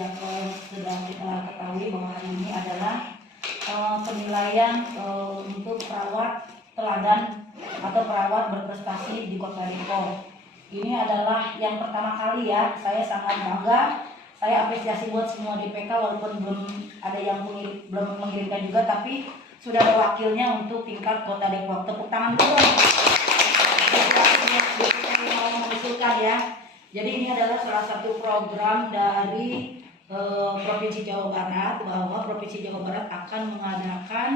yang sedang kita ketahui bahwa hari ini adalah penilaian untuk perawat teladan atau perawat berprestasi di Kota Depok. Ini adalah yang pertama kali ya, saya sangat bangga. Saya apresiasi buat semua DPK walaupun belum ada yang belum mengirimkan juga, tapi sudah ada wakilnya untuk tingkat Kota Depok. Tepuk tangan dulu. Mau mengusulkan ya. Jadi ini adalah salah satu program dari Provinsi Jawa Barat, bahwa Provinsi Jawa Barat akan mengadakan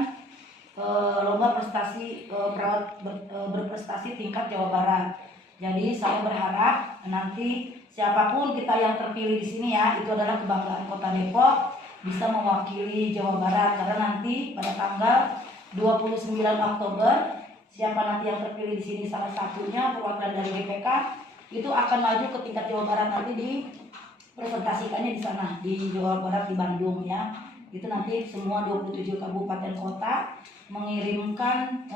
lomba prestasi perawat berprestasi tingkat Jawa Barat. Jadi saya berharap nanti siapapun kita yang terpilih di sini ya, itu adalah kebanggaan Kota Depok, bisa mewakili Jawa Barat, karena nanti pada tanggal 29 Oktober siapa nanti yang terpilih di sini salah satunya perwakilan dari DPK itu akan maju ke tingkat Jawa Barat, nanti di presentasikannya di sana di Jawa Barat di Bandung ya. Itu nanti semua 27 kabupaten kota mengirimkan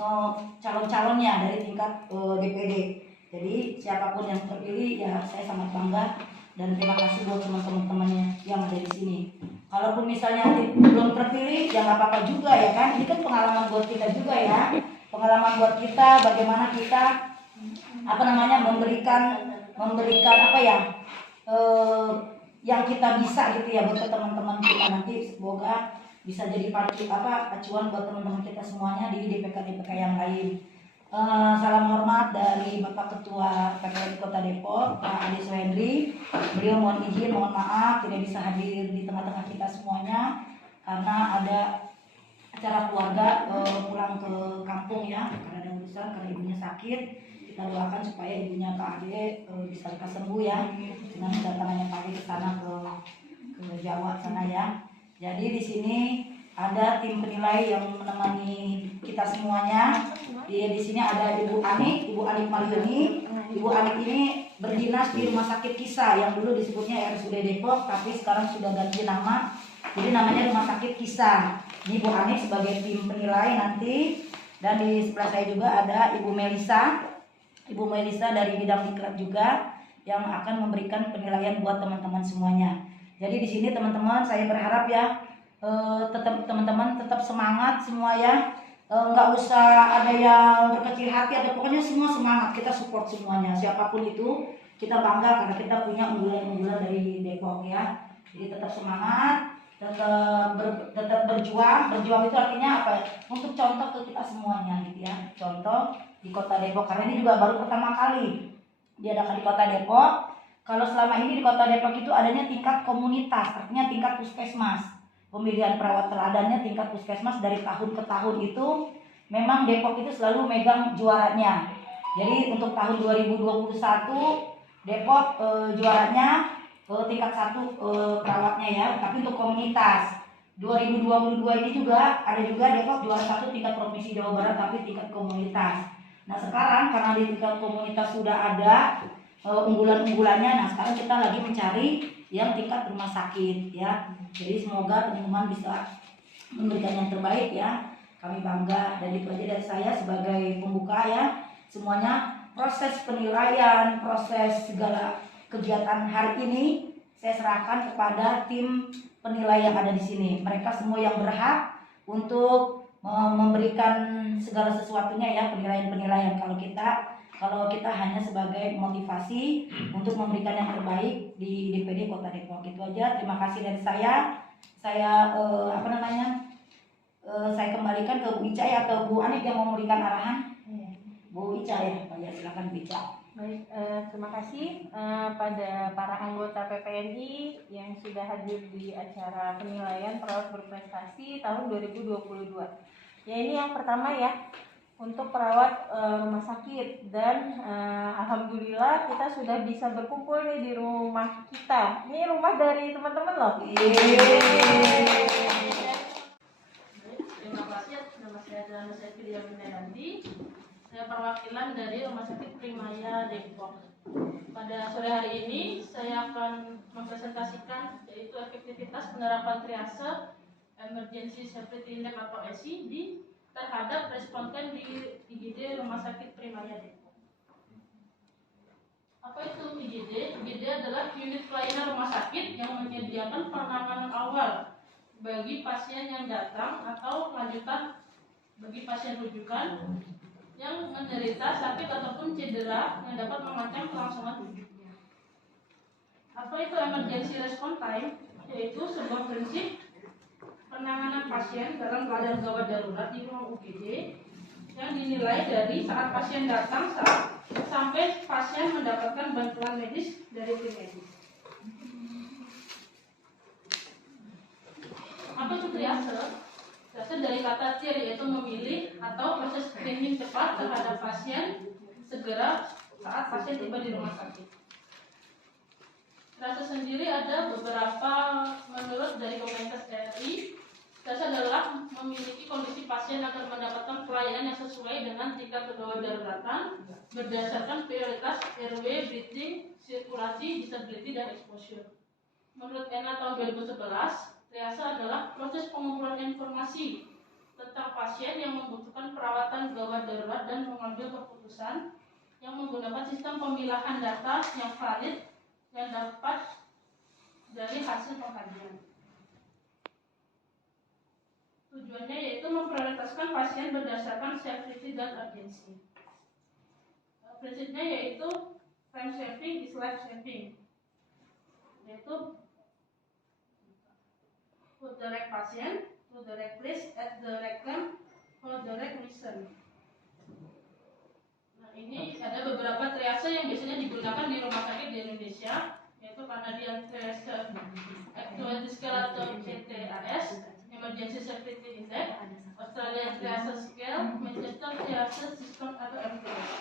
calon-calonnya dari tingkat DPD. Jadi siapapun yang terpilih ya saya sangat bangga dan terima kasih buat teman-temannya yang ada di sini. Kalaupun misalnya belum terpilih ya nggak apa-apa juga ya kan. Ini kan pengalaman buat kita juga ya. Pengalaman buat kita bagaimana kita memberikan apa ya yang kita bisa gitu ya buat teman-teman kita, nanti semoga bisa jadi acuan buat teman-teman kita semuanya di DPK yang lain. Salam hormat dari Bapak Ketua PPRI Kota Depok, Pak Adi Suhendri. Beliau mohon izin, mohon maaf tidak bisa hadir di tengah-tengah kita semuanya karena ada acara keluarga pulang ke kampung ya, karena ada urusan, karena ibunya sakit. Kita doakan supaya ibunya Pak Ade bisa lekas sembuh ya, dengan kedatangannya Pak Ade ke sana ke Jawa sana ya. Jadi di sini ada tim penilai yang menemani kita semuanya. Di sini ada Ibu Anik Marioni. Ibu Anik ini berdinas di Rumah Sakit Kisah yang dulu disebutnya RSUD Depok, tapi sekarang sudah ganti nama. Jadi namanya Rumah Sakit Kisah. Ini Ibu Anik sebagai tim penilai nanti. Dan di sebelah saya juga ada Ibu Melisa. Ibu Melisa dari bidang diklat juga yang akan memberikan penilaian buat teman-teman semuanya. Jadi di sini teman-teman saya berharap ya teman-teman tetap semangat semua ya. Nggak usah ada yang berkecil hati, ada pokoknya semua semangat, kita support semuanya siapapun itu, kita bangga karena kita punya unggulan-unggulan dari Depok ya. Jadi tetap semangat, tetap berjuang itu artinya apa ya, untuk contoh ke kita semuanya gitu ya, contoh di Kota Depok, karena ini juga baru pertama kali diadakan di Kota Depok. Kalau selama ini di Kota Depok itu adanya tingkat komunitas, artinya tingkat puskesmas. Pemilihan perawat teladannya tingkat puskesmas dari tahun ke tahun itu memang Depok itu selalu megang juaranya. Jadi untuk tahun 2021 Depok juaranya tingkat 1 perawatnya ya, tapi untuk komunitas 2022 ini juga ada juga Depok juara 1 tingkat provinsi Jawa Barat tapi tingkat komunitas. Nah sekarang karena di tingkat komunitas sudah ada unggulan-unggulannya, nah sekarang kita lagi mencari yang tingkat rumah sakit ya. Jadi semoga teman-teman bisa memberikan yang terbaik ya. Kami bangga, dan itu aja dari saya sebagai pembuka ya. Semuanya proses penilaian, proses segala kegiatan hari ini saya serahkan kepada tim penilai yang ada di sini. Mereka semua yang berhak untuk memberikan segala sesuatunya ya, penilaian-penilaian. Kalau kita hanya sebagai motivasi untuk memberikan yang terbaik di DPD Kota Depok. Itu aja. Terima kasih dari saya. Saya saya kembalikan ke Bu Ica ya, atau Bu Anik yang mau memberikan arahan. Bu Ica ya, silakan Bu Ica. Baik, terima kasih pada para anggota PPNI yang sudah hadir di acara penilaian perawat berprestasi tahun 2022. Ya ini yang pertama ya, untuk perawat rumah sakit, dan alhamdulillah kita sudah bisa berkumpul nih di rumah kita. Ini rumah dari teman-teman loh. Terima kasih. Nama saya adalah Mas Evi Diaminanti. Saya perwakilan dari Rumah Sakit Primaya Depok. Pada sore hari ini saya akan mempresentasikan yaitu efektivitas penerapan triase Emergency Safety Net atau ESI terhadap responden di IGD Rumah Sakit Primaya Depok. Apa itu IGD? IGD adalah unit pelayanan rumah sakit yang menyediakan penanganan awal bagi pasien yang datang atau lanjutan bagi pasien rujukan yang menderita sakit ataupun cedera yang dapat mengancam kelangsungan hidupnya. Apa itu emergency response time? Yaitu sebuah prinsip penanganan pasien dalam keadaan gawat darurat di ruang UGD yang dinilai dari saat pasien datang sampai pasien mendapatkan bantuan medis dari tim medis. Apa itu triase? Triase dari kata tir, yaitu memilih atau proses screening cepat terhadap pasien segera saat pasien tiba di rumah sakit. Triase sendiri ada beberapa menurut dari Kemenkes RI. Triase adalah memiliki kondisi pasien agar mendapatkan pelayanan yang sesuai dengan tingkat kegawat daruratan berdasarkan prioritas RW, breathing, sirkulasi, disability, dan exposure. Menurut ENA tahun 2011, triase adalah proses pengumpulan informasi tentang pasien yang membutuhkan perawatan gawat darurat dan mengambil keputusan yang menggunakan sistem pemilahan data yang valid yang dapat dari hasil pengkajian. Tujuannya yaitu memprioritaskan pasien berdasarkan severity dan urgency. Prinsipnya yaitu time saving is life saving, yaitu put the right patient to the right place at the right time for the right reason. Nah, ini ada beberapa triase yang biasanya digunakan di rumah sakit di Indonesia, yaitu Canadian Triage Actual Scale atau CTAS, Emergency Severity Index, Australian Triage Scale, Manchester Triage System atau MTS.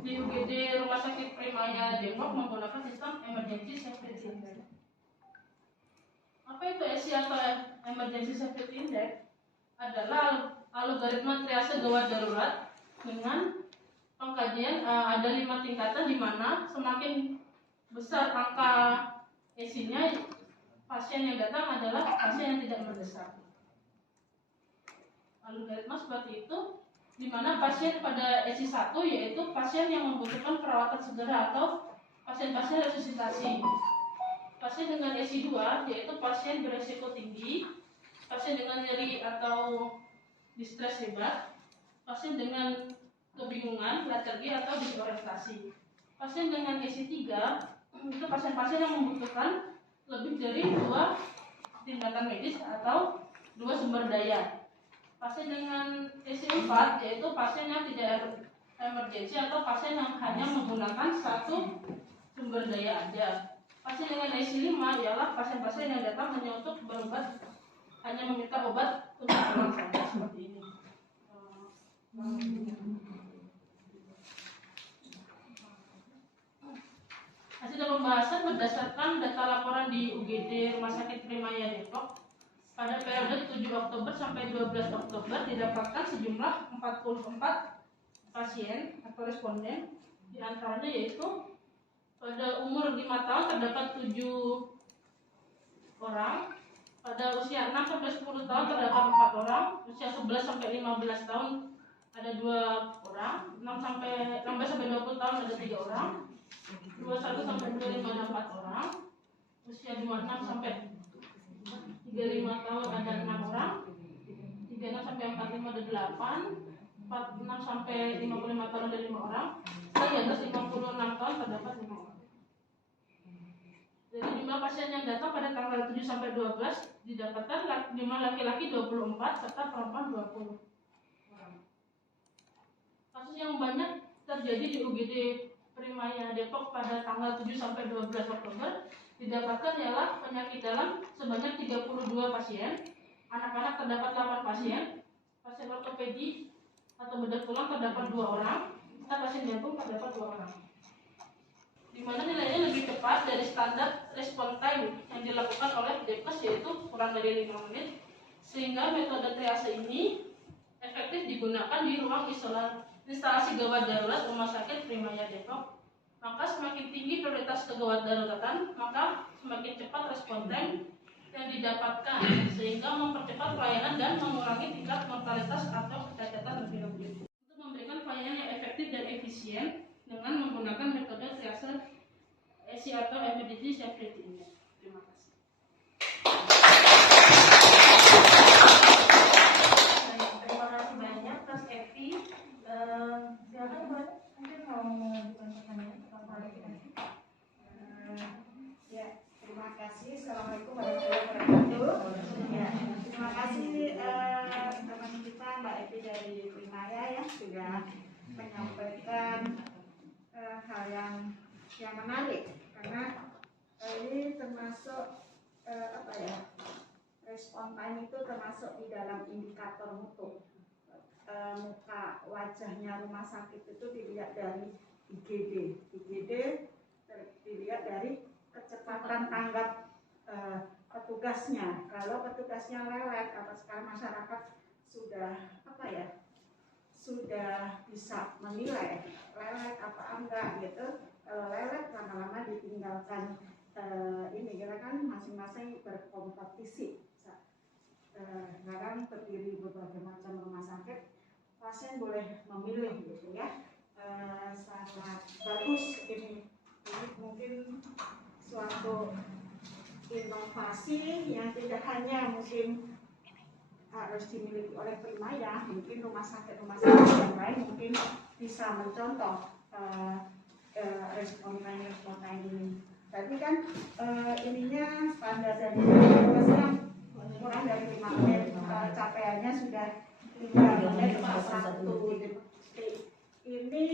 Di UGD Rumah Sakit Primaya Depok menggunakan sistem Emergency Severity Index. Apa itu ESI atau Emergency Severity Index? Adalah algoritma triase gawat darurat dengan pengkajian ada 5 tingkatan, di mana semakin besar angka ESI-nya, pasien yang datang adalah pasien yang tidak mendesak. Algoritma seperti itu, di mana pasien pada ESI 1 yaitu pasien yang membutuhkan perawatan segera atau pasien-pasien resusitasi. Pasien dengan ESI 2 yaitu pasien beresiko tinggi, pasien dengan nyeri atau distres hebat, pasien dengan kebingungan, letargi atau disorientasi. Pasien dengan ESI 3 itu pasien-pasien yang membutuhkan lebih dari 2 tindakan medis atau 2 sumber daya. Pasien dengan ESI 4 yaitu pasien yang tidak emergensi atau pasien yang hanya menggunakan 1 sumber daya aja. Pasien dengan ESI 5 ialah pasien-pasien yang datang hanya untuk berobat, hanya meminta obat untuk pulang saja, seperti ini. Hasil pembahasan berdasarkan data laporan di UGD Rumah Sakit Primaya Depok pada periode 7 Oktober sampai 12 Oktober didapatkan sejumlah 44 pasien atau responden, di antaranya yaitu pada umur 5 tahun terdapat 7 orang, pada usia 6 sampai 10 tahun terdapat 4 orang, usia 11 sampai 15 tahun ada 2 orang, 16 sampai 20 tahun ada 3 orang, 21 sampai 25 ada 4 orang, usia 26 sampai 35 tahun ada 6 orang, 36 sampai 45 ada 8, 46 sampai 55 tahun ada 5 orang, dan di atas 56 tahun terdapat 5 orang. Jadi jumlah pasien yang datang pada tanggal 7 sampai 12 didapatkan jumlah laki-laki 24 serta perempuan 20 orang. Kasus yang banyak terjadi di UGD Primaya Depok pada tanggal 7 sampai 12 Oktober didapatkan ialah penyakit dalam sebanyak 32 pasien, anak-anak terdapat 8 pasien, pasien ortopedi atau bedah tulang terdapat 2 orang, serta pasien jantung terdapat 2 orang. Di mana nilainya lebih cepat dari standar response time yang dilakukan oleh Depkes, yaitu kurang dari 5 menit, sehingga metode triase ini efektif digunakan di ruang instalasi gawat darurat Rumah Sakit Primaya Depok. Maka semakin tinggi prioritas kegawat daruratan, maka semakin cepat respon time yang didapatkan, sehingga mempercepat pelayanan dan mengurangi tingkat mortalitas atau kecacatan lebih lanjut. Untuk memberikan pelayanan yang efektif dan efisien dengan menggunakan metode triase ESI SC atau Emergency Safety Index. Terima kasih. Baik, terima kasih banyak Mas Evi. Silakan Bu, mungkin mau mengajukan pertanyaan atau klarifikasi. Ya, terima kasih. Assalamualaikum warahmatullahi wabarakatuh. Ya, terima kasih teman kita Mbak Evi dari Primaya ya sudah menyampaikan hal yang menarik karena ini termasuk apa ya, respon time itu termasuk di dalam indikator mutu. Muka wajahnya rumah sakit itu dilihat dari IGD dilihat dari kecepatan tanggap petugasnya. Kalau petugasnya lelet, atau sekarang masyarakat sudah apa ya, sudah bisa menilai lelet apa enggak gitu. Kalau lelet lama-lama ditinggalkan ini kita kan masing-masing berkompetisi. Sekarang terdiri berbagai macam rumah sakit, pasien boleh memilih gitu ya. Sangat bagus ini mungkin suatu inovasi yang tidak hanya mungkin harus dimiliki oleh Primaya, mungkin rumah sakit yang lain mungkin bisa mencontoh respon time ini. Tapi kan ininya standar dari kurang dari 5 menit, capaiannya sudah 5 menit per 1 detik. Ini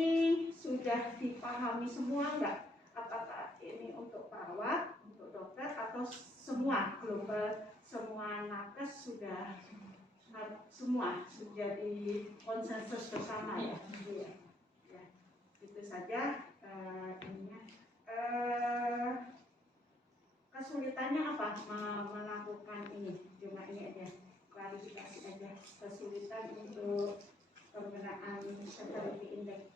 sudah dipahami semua enggak? Apakah ini untuk perawat, untuk dokter, atau semua global, semua nakes sudah semua jadi konsensus bersama ya? Ya, itu saja ininya. Kesulitannya apa melakukan ini? Cuma ini aja, klarifikasi aja. Kesulitan untuk penggunaan severity index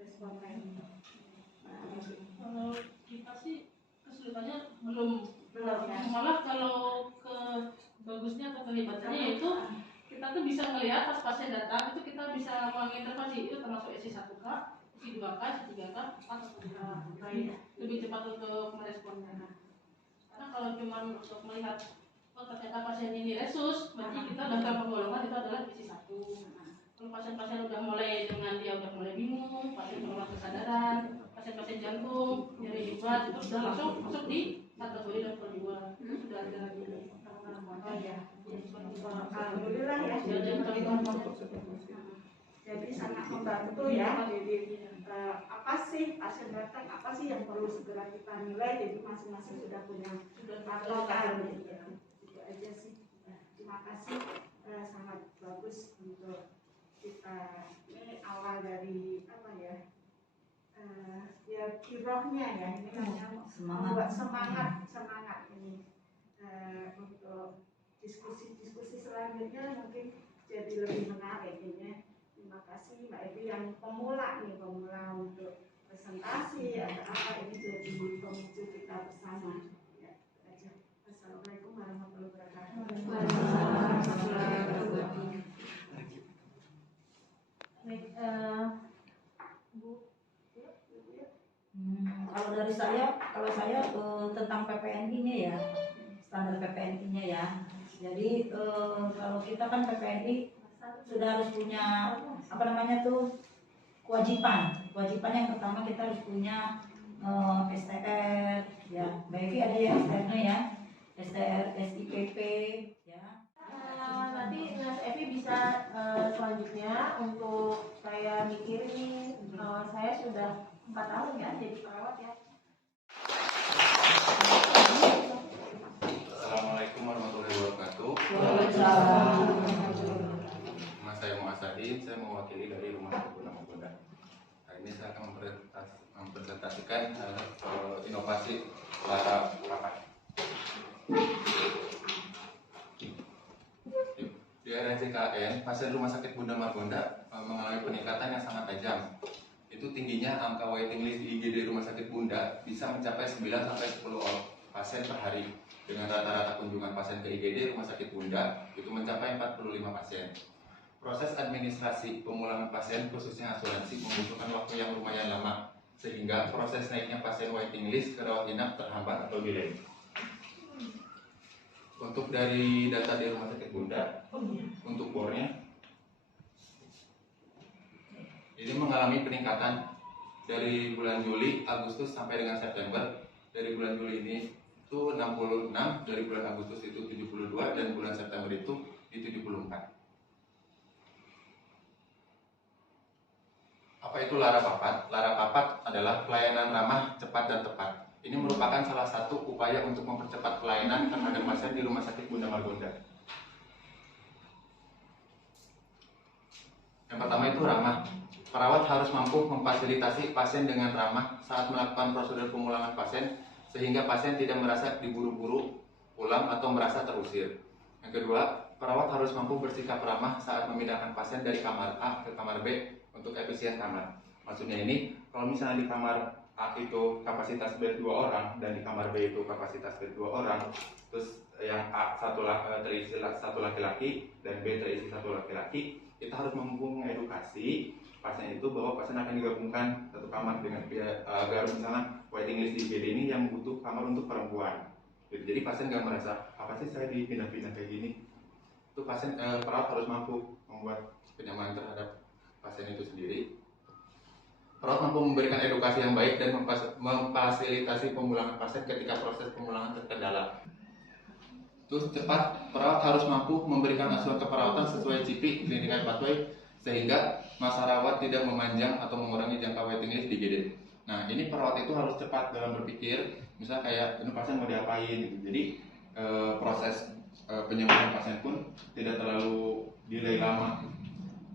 respon time. Kalau kita sih kesulitannya belum ya. malah kalau ke bagusnya atau kehebatannya yaitu kita tuh bisa melihat pas pasien datang itu kita bisa mengintervensi itu termasuk SC 1K, SC 2K, SC 3K, 4 atau 5K. Lebih cepat untuk meresponnya. Karena kalau cuma untuk melihat oh ternyata pasien ini resus, berarti kita daftar penggolongan itu adalah SC 1. Kalau pasien-pasien udah mulai dengan dia udah mulai bingung, pasien penurunan kesadaran, pasien-pasien jantung, nyeri hebat, itu sudah langsung masuk di kategori level 2. Itu sudah ada lagi. Oh ya, alhamdulillah ya. Jadi sangat membantu ya. Jadi apa sih pasien datang, apa sih yang perlu segera kita nilai? Jadi masing-masing sudah punya patokan. Itu aja sih. Terima kasih, sangat bagus untuk kita. Ini awal dari apa ya? Ya kirohnya ya. Ini hanya membuat semangat ini untuk diskusi selanjutnya mungkin jadi lebih menarik ini. Terima kasih Mbak Evi yang pemula untuk presentasi atau apa ini jadi pemicu kita bersama. Ya, itu aja. Assalamualaikum warahmatullahi wabarakatuh. Baik, Bu. Kalau dari kalau saya tentang PPNI-nya ya, standar PPNI-nya ya. Jadi kalau kita kan PPNI sudah harus punya apa namanya tuh kewajiban yang pertama kita harus punya STR ya. Mbak Evi ada ya STR-nya ya, STR, SIPP ya. Nanti Mas Evi bisa selanjutnya untuk saya mikir nih, saya sudah 4 tahun ya jadi perawat ya. Assalamualaikum warahmatullahi wabarakatuh. Nama saya Muhammad Sadin, saya mewakili dari Rumah Sakit Bunda Margonda. Hari ini saya akan mempresentasikan inovasi para pakar. Di era JKN, pasien Rumah Sakit Bunda Margonda mengalami peningkatan yang sangat tajam. Itu tingginya angka waiting list di IGD Rumah Sakit Bunda bisa mencapai 9-10 pasien per hari. Dengan rata-rata kunjungan pasien ke IGD Rumah Sakit Bunda itu mencapai 45 pasien. Proses administrasi pemulangan pasien khususnya asuransi membutuhkan waktu yang lumayan lama. sehingga proses naiknya pasien waiting list ke rawat inap terhambat atau delay. Untuk dari data di Rumah Sakit Bunda, untuk bornya ini mengalami peningkatan dari bulan Juli, Agustus sampai dengan September. Dari bulan Juli ini itu 66, dari bulan Agustus itu 72, dan bulan September itu di 74. Apa itu lara papat? Lara papat adalah pelayanan ramah, cepat, dan tepat. Ini merupakan salah satu upaya untuk mempercepat pelayanan terhadap pasien di Rumah Sakit Bunda Margonda. Yang pertama itu ramah. Perawat harus mampu memfasilitasi pasien dengan ramah saat melakukan prosedur pemulangan pasien, sehingga pasien tidak merasa diburu-buru pulang atau merasa terusir. Yang kedua, perawat harus mampu bersikap ramah saat memindahkan pasien dari kamar A ke kamar B untuk efisien kamar. Maksudnya ini, kalau misalnya di kamar A itu kapasitas bed 2 orang dan di kamar B itu kapasitas bed 2 orang, terus yang A terisi satu laki-laki dan B terisi satu laki-laki, kita harus mampu mengedukasi pasien itu bahwa pasien akan digabungkan satu kamar dengan agar misalnya waiting list di IGD ini yang butuh kamar untuk perempuan. Jadi pasien nggak merasa apa sih saya dipindah-pindah kayak gini. Itu pasien perawat harus mampu membuat kenyamanan terhadap pasien itu sendiri. Perawat mampu memberikan edukasi yang baik dan memfasilitasi pemulangan pasien ketika proses pemulangan terkendala. Terus cepat, perawat harus mampu memberikan asuhan keperawatan sesuai CP clinical pathway sehingga masa rawat tidak memanjang atau mengurangi jangka waiting list di IGD. Nah, ini perawat itu harus cepat dalam berpikir, misalnya kayak ini pasien mau diapain gitu. Jadi proses penyembuhan pasien pun tidak terlalu delay lama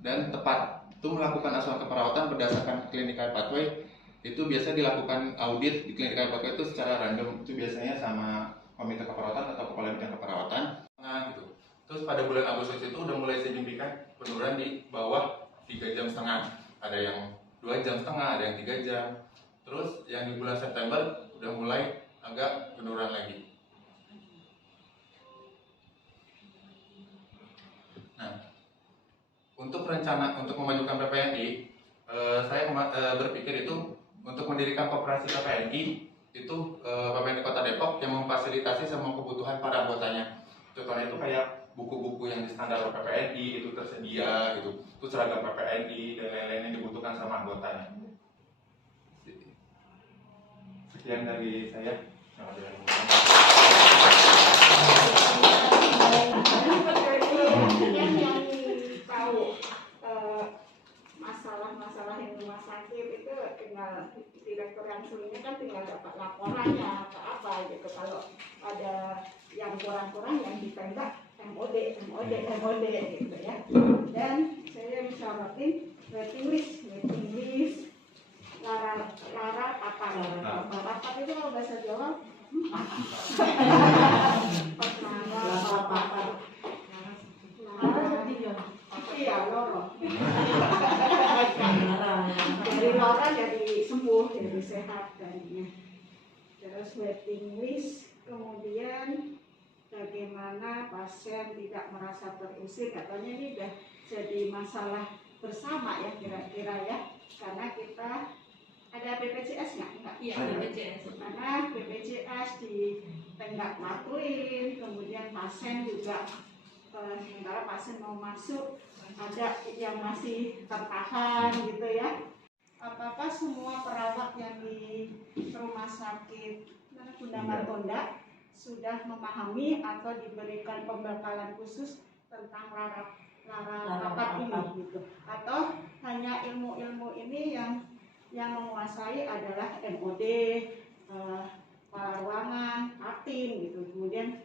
dan tepat. Itu melakukan asuhan keperawatan berdasarkan clinical pathway itu biasa dilakukan audit di clinical pathway itu secara random, itu biasanya sama komite keperawatan atau kepala bidang keperawatan. Nah, gitu. Terus pada bulan Agustus itu udah mulai signifikan penurunan di bawah 3,5 jam. Ada yang 2,5 jam, ada yang 3 jam. Terus yang di bulan September udah mulai agak penurunan lagi. Nah, untuk rencana untuk memajukan PPNI, saya berpikir itu untuk mendirikan koperasi PPNI itu PPNI Kota Depok yang memfasilitasi semua kebutuhan para anggotanya. Contohnya itu kayak buku-buku yang di standar PPNI itu tersedia gitu, itu seragam PPNI dan lain-lain yang dibutuhkan sama anggotanya. Sekian dari saya. Yang tahu masalah-masalah yang rumah sakit itu tinggal direktur yang sebelumnya kan tinggal dapat laporannya atau apa gitu. Kalau ada yang kurang-kurang yang ditembak MOD gitu ya. Dan saya bisa rutin waiting list lara papat itu kalau bahasa Jawa iya loro dari lara jadi sembuh jadi sehat tadinya. Terus waiting list, kemudian bagaimana pasien tidak merasa terusir, katanya ini udah jadi masalah bersama ya kira-kira ya, karena kita ada BPJS nggak? Iya, BPJS. Karena BPJS ditenggak lakuin, kemudian pasien juga sementara pasien mau masuk ada yang masih tertahan gitu ya. Apakah semua perawat yang di rumah sakit Bunda Margonda sudah memahami atau diberikan pembekalan khusus tentang lara papat ini gitu? Atau hanya ilmu-ilmu ini yang menguasai adalah MOD, ruangan, Atin gitu. Kemudian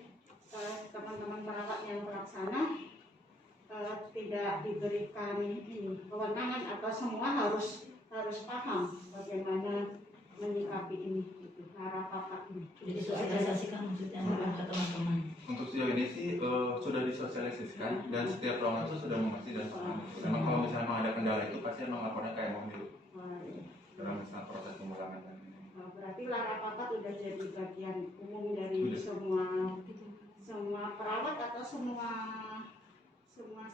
teman-teman perawat yang pelaksana tidak diberikan kewenangan atau semua harus paham bagaimana menyikapi ini gitu, lara papat ini. Jadi sosialisasikan maksudnya ke teman-teman. Untuk sejauh ini sih sudah disosialisasikan dan setiap ruangan itu sudah mengerti dan paham. Memang kalau misalnya memang ada kendala itu pasti memang lapornya kayak mau dulu dalam misalnya proses pemulangan. Berarti lara papat sudah jadi bagian umum dari semua perawat atau semua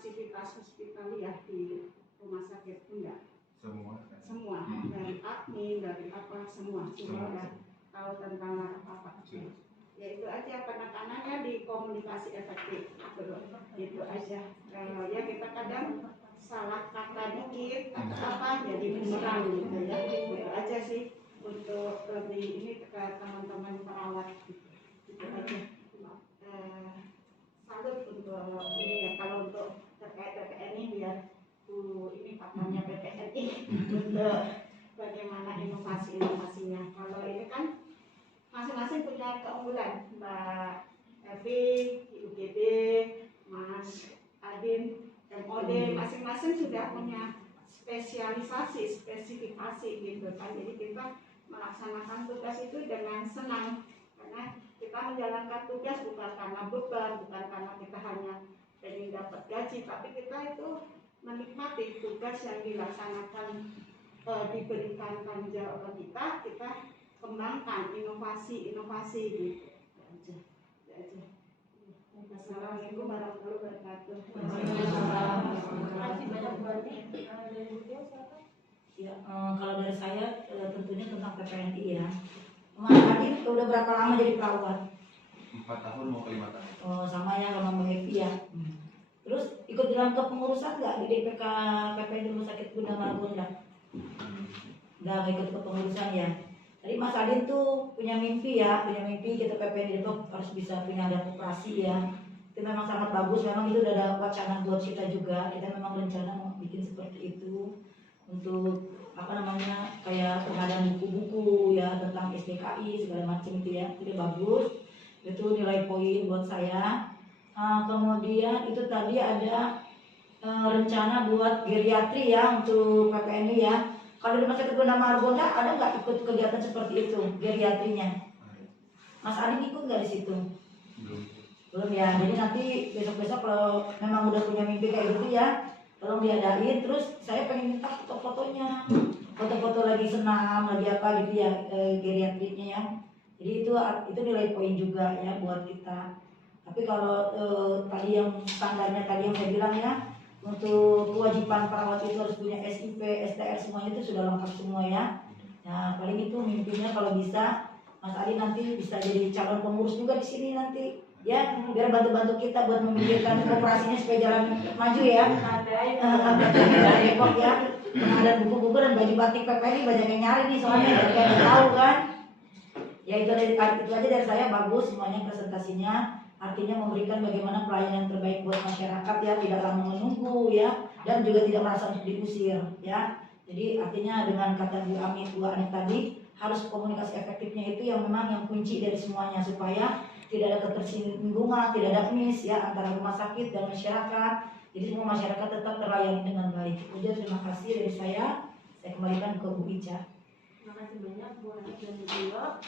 sivitas hospitaliah di rumah sakit Bunda. Semua. semua, dari admin, dari apa semua sudah tahu tentang apa. Ya itu aja, penekanannya di komunikasi efektif, itu aja. Ya kita kadang salah kata dikit atau apa jadi bumerang gitu ya. Itu aja sih untuk lebih ini ke teman-teman perawat gitu aja. Salut untuk ini ya, kalau untuk terkait PPN ini biar ini partnernya PPNI untuk bagaimana inovasinya. Kalau ini kan masing-masing punya keunggulan, Mbak Evi, UGD, Mas Adin, MOD, masing-masing sudah punya spesifikasi gitu kan. Jadi kita melaksanakan tugas itu dengan senang, karena kita menjalankan tugas bukan karena beban, bukan karena kita hanya ingin dapat gaji, tapi kita itu menikmati tugas yang dilaksanakan, diberikan tanggung jawab kita kembangkan inovasi gitu aja. Assalamualaikum warahmatullahi wabarakatuh. Terima kasih banyak Bu Andi. Dari Bu Dio silakan. Ya, kalau dari saya tentunya tentang PPNI ya. Mas Adi udah berapa lama jadi perawat? 4 tahun mau ke 5 tahun. Oh, sama ya sama Mbak Evi ya. Terus ikut dalam kepengurusan nggak di DPK PPNI Rumah Sakit Bunda Margonda? Nggak ikut kepengurusan ya. Tadi Mas Adin tuh punya mimpi kita PPNI Depok harus bisa punya ada koperasi ya. Itu memang sangat bagus, memang itu udah ada wacana buat kita juga. Kita memang rencana mau bikin seperti itu untuk kayak pengadaan buku-buku ya tentang SDKI segala macam itu ya. Itu bagus, itu nilai poin buat saya. Kemudian itu tadi ada rencana buat geriatri ya untuk PPNI ya. Kalau di Rumah Sakit Bunda Margonda ada nggak ikut kegiatan seperti itu geriatrinya? Mas Adi ikut nggak di situ? Belum ya. Jadi nanti besok-besok kalau memang udah punya mimpi kayak gitu ya, tolong diadain. Terus saya pengen minta foto-fotonya, foto-foto lagi senam, lagi apa gitu ya, geriatriknya ya. Jadi itu nilai poin juga ya buat kita. Tapi kalau tadi yang standarnya tadi yang saya bilang ya, untuk kewajiban perawat itu harus punya SIP, STR, semuanya itu sudah lengkap semua ya. Nah paling itu mimpinya kalau bisa Mas Adi nanti bisa jadi calon pengurus juga di sini nanti ya, biar bantu-bantu kita buat memikirkan koperasinya supaya jalan maju ya. Ada Depok ya, ada buku-buku dan baju batik PPNI banyak yang nyari nih soalnya banyak yang tahu kan. Ya itu aja dari saya, bagus semuanya presentasinya. Artinya memberikan bagaimana pelayanan terbaik buat masyarakat ya, tidak lama menunggu ya, dan juga tidak merasa untuk diusir ya. Jadi artinya dengan kata Bu Anik tadi, harus komunikasi efektifnya itu yang memang yang kunci dari semuanya, supaya tidak ada ketersinggungan, tidak ada miss ya antara rumah sakit dan masyarakat. Jadi semua masyarakat tetap terlayani dengan baik. Jadi terima kasih dari saya kembalikan ke Bu Ica. Terima kasih banyak Bu Andi dan Bu Dio.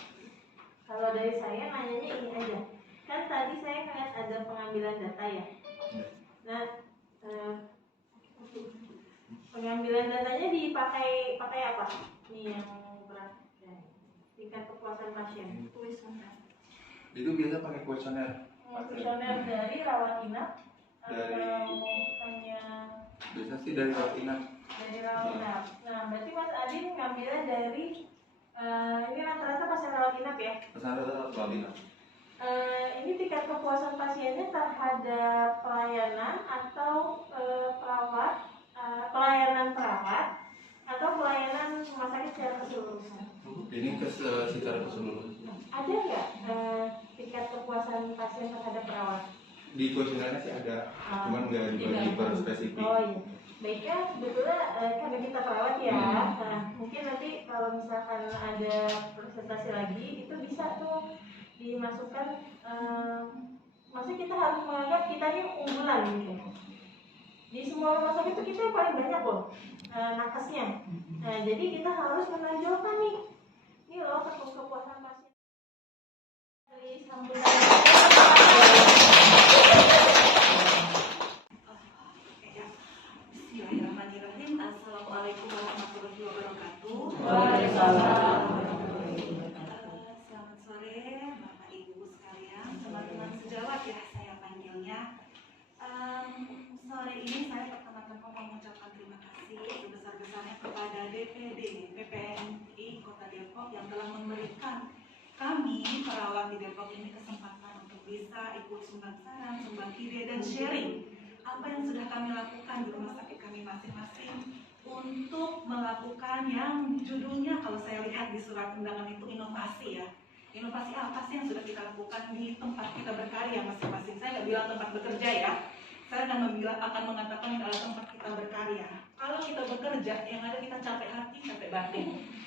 Kalau dari saya nanyanya ini aja. Kan tadi saya ngeliat ada pengambilan data ya. Nah, pengambilan datanya dipakai apa? Ini yang berat, tingkat kepuasan pasien. Itu biasa pakai kuesioner. Kuesioner dari rawat inap Dari- atau hanya Biasa sih dari rawat inap. dari rawat inap. Nah, berarti Mas Adin ngambilnya dari ini rata-rata pasien rawat inap ya? Pesan rawat inap. Ini tingkat kepuasan pasiennya terhadap pelayanan atau pelayanan perawat atau pelayanan rumah sakit secara keseluruhan? Ini secara keseluruhan. Ada nggak tingkat kepuasan pasien terhadap perawat? Di kuesionernya sih ada, cuman nggak dibagi per spesifik. Oh iya. Baiknya sebetulnya karena kita perawat ya, nah, mungkin nanti kalau misalkan ada presentasi lagi itu bisa tuh dimasukkan. Maksudnya kita harus menganggap kita ini unggulan gitu. Di semua rumah sakit itu kita yang paling banyak loh nakesnya. Nah, jadi kita harus menonjolkan nih. Ini loh kepuasan pasien. Dari sambutan. Bismillahirrahmanirrahim. Assalamualaikum warahmatullahi wabarakatuh. Waalaikumsalam. Selamat sore Bapak Ibu sekalian, teman-teman sejawat ya saya panggilnya. Sore ini saya pertama-tama mengucapkan terima kasih sebesar-besarnya kepada DPD yang telah memberikan kami perawat di Depok ini kesempatan untuk bisa ikut sumbang saran, sumbang ide, dan sharing apa yang sudah kami lakukan di rumah sakit kami masing-masing untuk melakukan yang judulnya kalau saya lihat di surat undangan itu inovasi ya. Inovasi apa sih yang sudah kita lakukan di tempat kita berkarya masing-masing? Saya nggak bilang tempat bekerja ya. Saya akan mengatakan ini adalah tempat kita berkarya. Kalau kita bekerja, yang ada kita capek hati, capek batin.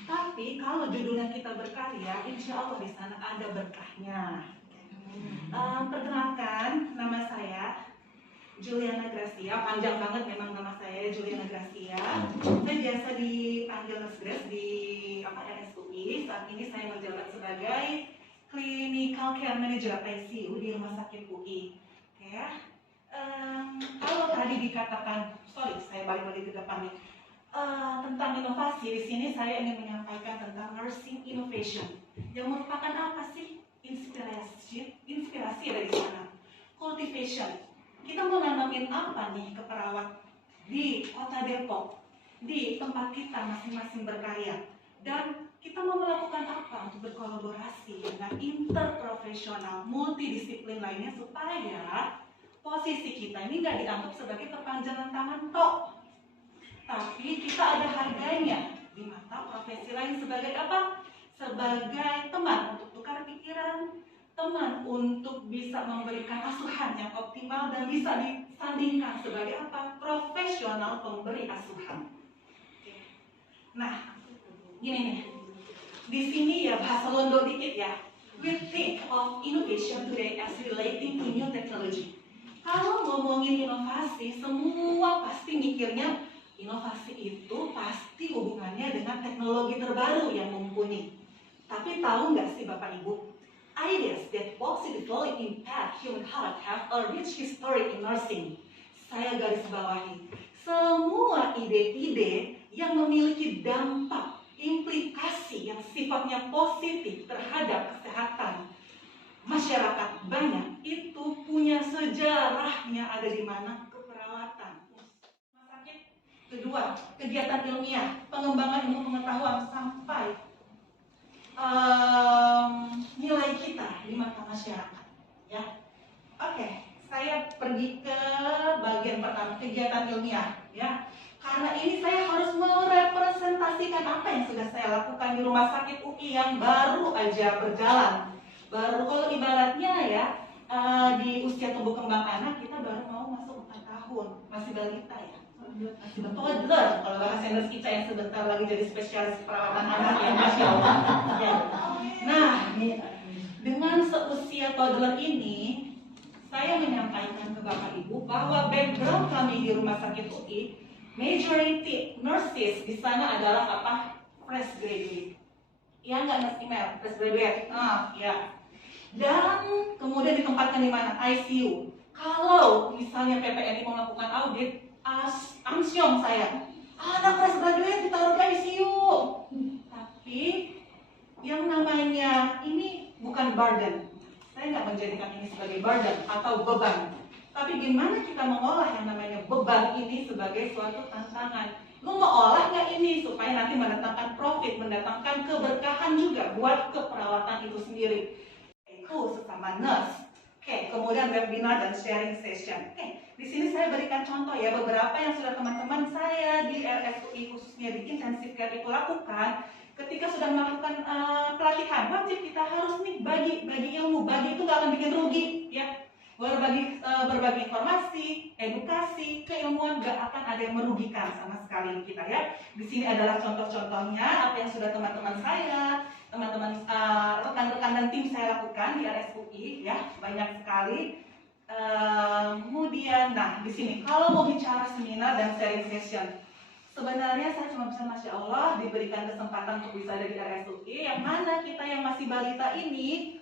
Tapi kalau judulnya kita berkarya, insya Allah di sana ada berkahnya. Perkenalkan, nama saya Juliana Gracia. Panjang banget memang nama saya Juliana Gracia. Saya biasa dipanggil Nurse Grace di RSUI. Saat ini saya menjabat sebagai Clinical Care Manager ICU di Rumah Sakit UI. Oke ya. Kalau tadi dikatakan, saya balik lagi ke depan nih. Tentang inovasi, di sini saya ingin menyampaikan tentang nursing innovation. Yang merupakan apa sih? Inspirasi ada di sana. Cultivation. Kita mau nanamin apa nih ke perawat di Kota Depok, di tempat kita masing-masing berkarya, dan kita mau melakukan apa untuk berkolaborasi dengan interprofesional, multidisiplin lainnya supaya posisi kita ini nggak dianggap sebagai perpanjangan tangan tok, tapi kita ada harganya di mata profesi lain sebagai apa? Sebagai teman untuk tukar pikiran, teman untuk bisa memberikan asuhan yang optimal dan bisa disandingkan sebagai apa? Profesional pemberi asuhan. Nah, gini nih, di sini ya bahasa Londo dikit ya. We think of innovation today as relating to new technology. Kalau ngomongin inovasi, semua pasti mikirnya inovasi itu pasti hubungannya dengan teknologi terbaru yang mumpuni. Tapi tahu nggak sih Bapak Ibu, ideas that positively impact human health have a rich history in nursing. Saya garis bawahi, semua ide-ide yang memiliki dampak, implikasi yang sifatnya positif terhadap kesehatan masyarakat banyak itu punya sejarahnya ada di mana? Keperawatan. Rumah sakit. Kedua, kegiatan ilmiah, pengembangan ilmu pengetahuan sampai nilai kita di mata masyarakat. Ya, oke. Saya pergi ke bagian pertama, kegiatan ilmiah. Ya, karena ini saya harus merepresentasikan apa yang sudah saya lakukan di Rumah Sakit UI yang baru aja berjalan. Baru kalau ibaratnya ya di usia tumbuh kembang anak kita baru mau masuk 4 tahun, masih balita ya, masih toddler kalau bahasa Inggris kita yang sebentar lagi jadi spesialis perawatan anak ya, masya Allah. Ya. Nah, dengan seusia toddler ini saya menyampaikan ke Bapak Ibu bahwa background kami di Rumah Sakit UI, majority nurses di sana adalah apa? Fresh graduate. Ya nggak nurse email, fresh graduate. Ya. Dan kemudian ditempatkan di mana? ICU. Kalau misalnya PPNI mau melakukan audit, ansiong saya, anak fresh graduate ditaruh ke ICU. Tapi yang namanya ini bukan burden. Saya nggak menjadikan ini sebagai burden atau beban. Tapi gimana kita mengolah yang namanya beban ini sebagai suatu tantangan? Lu mau olah nggak ini supaya nanti mendatangkan profit, mendatangkan keberkahan juga buat keperawatan itu sendiri. Itu sesama nurse. Oke, kemudian webinar dan sharing session. Oke, di sini saya berikan contoh ya beberapa yang sudah teman-teman saya di RSUI khususnya di intensive care itu lakukan. Ketika sudah melakukan pelatihan, wajib kita harus nih bagi ilmu. Bagi itu nggak akan bikin rugi, ya. Berbagi informasi, edukasi, keilmuan nggak akan ada yang merugikan sama sekali kita ya. Di sini adalah contoh-contohnya apa yang sudah teman-teman saya, teman-teman rekan-rekan dan tim saya lakukan di RSUI ya, banyak sekali. Kemudian, nah di sini kalau mau bicara seminar dan sharing session, sebenarnya saya cuma bisa masya Allah diberikan kesempatan untuk bisa ada di RSUI, yang mana kita yang masih balita ini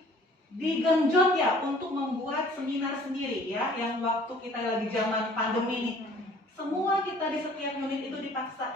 digenjot ya untuk membuat seminar sendiri ya, yang waktu kita lagi zaman pandemi ini. Semua kita di setiap unit itu dipaksa,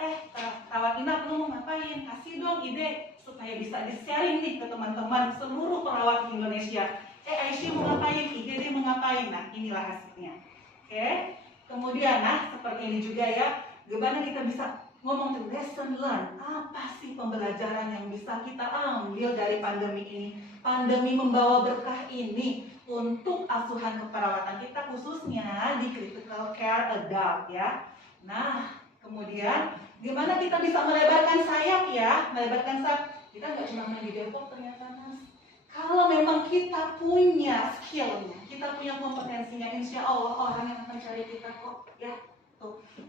perawat inap lu mau ngapain? Kasih dong ide supaya bisa di-sharing nih ke teman-teman seluruh perawat di Indonesia. ICU mau ngapain? IGD mau ngapain? Nah, inilah hasilnya. Oke. Kemudian, nah seperti ini juga ya, gimana kita bisa ngomong lesson learn, apa sih pembelajaran yang bisa kita ambil dari pandemi ini? Pandemi membawa berkah ini untuk asuhan keperawatan kita khususnya di critical care adult ya. Nah, kemudian gimana kita bisa melebarkan sayap ya? Melebarkan sayap, kita nggak cuma main di Depok ternyata Mas. Kalau memang kita punya skillnya, kita punya kompetensinya, insya Allah orang yang akan cari kita kok ya.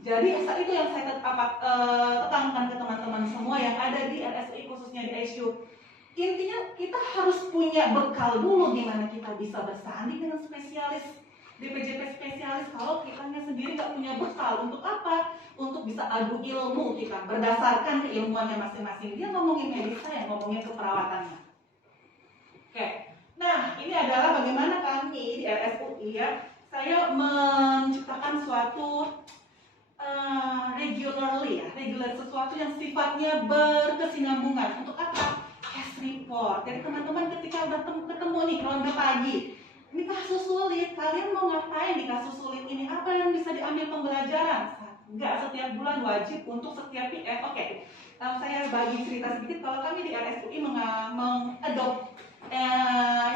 Jadi itu yang saya tekankan ke teman-teman semua yang ada di RSUI khususnya di ICU. Intinya kita harus punya bekal dulu gimana kita bisa bersanding dengan spesialis BPJS spesialis kalau kita sendiri nggak punya bekal. Untuk apa? Untuk bisa adu ilmu kita berdasarkan keilmuannya masing-masing. Dia ngomongin medis, saya ngomongin keperawatannya. Oke. Nah, ini adalah bagaimana kami di RSUI ya. Saya menciptakan suatu regular sesuatu yang sifatnya berkesinambungan. Untuk apa? Case report. Jadi teman-teman ketika udah ketemu nih ronde pagi, ini kasus sulit, kalian mau ngapain di kasus sulit ini? Apa yang bisa diambil pembelajaran? Enggak, setiap bulan wajib untuk setiap PM. Oke. Saya bagi cerita sedikit. Kalau kami di RSUI mengadop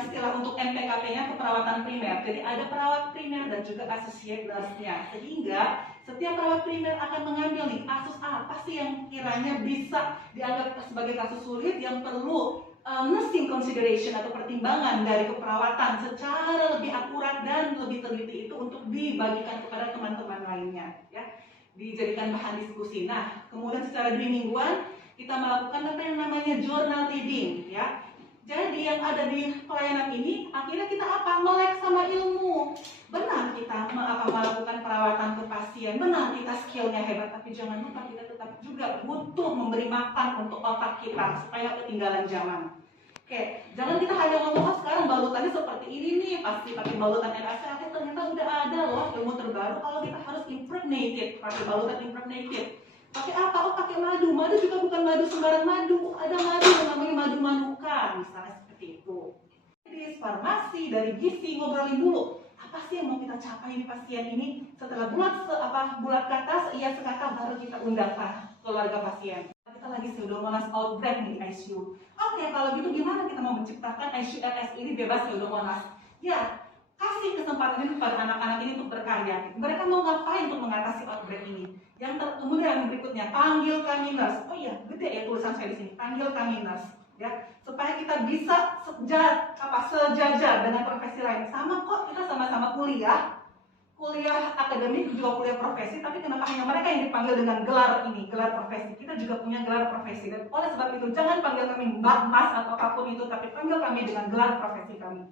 istilah untuk MPKP-nya keperawatan primer. Jadi ada perawat primer dan juga associate nurse-nya. Sehingga setiap perawat primer akan mengambil nih kasus apa sih yang kiranya bisa dianggap sebagai kasus sulit yang perlu nursing consideration atau pertimbangan dari keperawatan secara lebih akurat dan lebih teliti itu untuk dibagikan kepada teman-teman lainnya ya, dijadikan bahan diskusi. Nah, kemudian secara 2 mingguan kita melakukan apa yang namanya journal reading ya. Jadi yang ada di pelayanan ini akhirnya kita apa? Melek sama ilmu. Benar kita melakukan perawatan ke pasien, benar kita skillnya hebat, tapi jangan lupa kita tetap juga butuh memberi makan untuk otak kita supaya ketinggalan zaman. Oke, jangan kita hanya ngomong sekarang balutannya seperti ini nih, pasti pakai balutan NaCl, ternyata udah ada loh ilmu terbaru kalau kita harus impregnated, pakai balutan impregnated. Pakai apa? Oh, pakai madu. Madu juga bukan madu sembarang madu. Ada madu yang namanya madu manuka, misalnya seperti itu. Di farmasi, dari gizi, ngobrolin dulu. Apa sih yang mau kita capai di pasien ini? Setelah bulat kata, iya sekata baru kita undang keluarga pasien. Kita lagi pseudomonas outbreak nih di ICU. Oke, kalau gitu gimana kita mau menciptakan ICU RS ini bebas pseudomonas? Ya, kasih kesempatan ini kepada anak-anak ini untuk berkarya. Mereka mau ngapain untuk mengatasi outbreak ini? Kemudian yang berikutnya, panggil kami nurse. Oh iya, gede ya tulisan saya di sini. Panggil kami nurse, ya, supaya kita bisa sejajar dengan profesi lain. Sama kok, kita sama-sama kuliah akademik juga kuliah profesi. Tapi kenapa hanya mereka yang dipanggil dengan gelar ini, gelar profesi? Kita juga punya gelar profesi. Dan oleh sebab itu, jangan panggil kami mbak, mas atau apapun itu, tapi panggil kami dengan gelar profesi kami.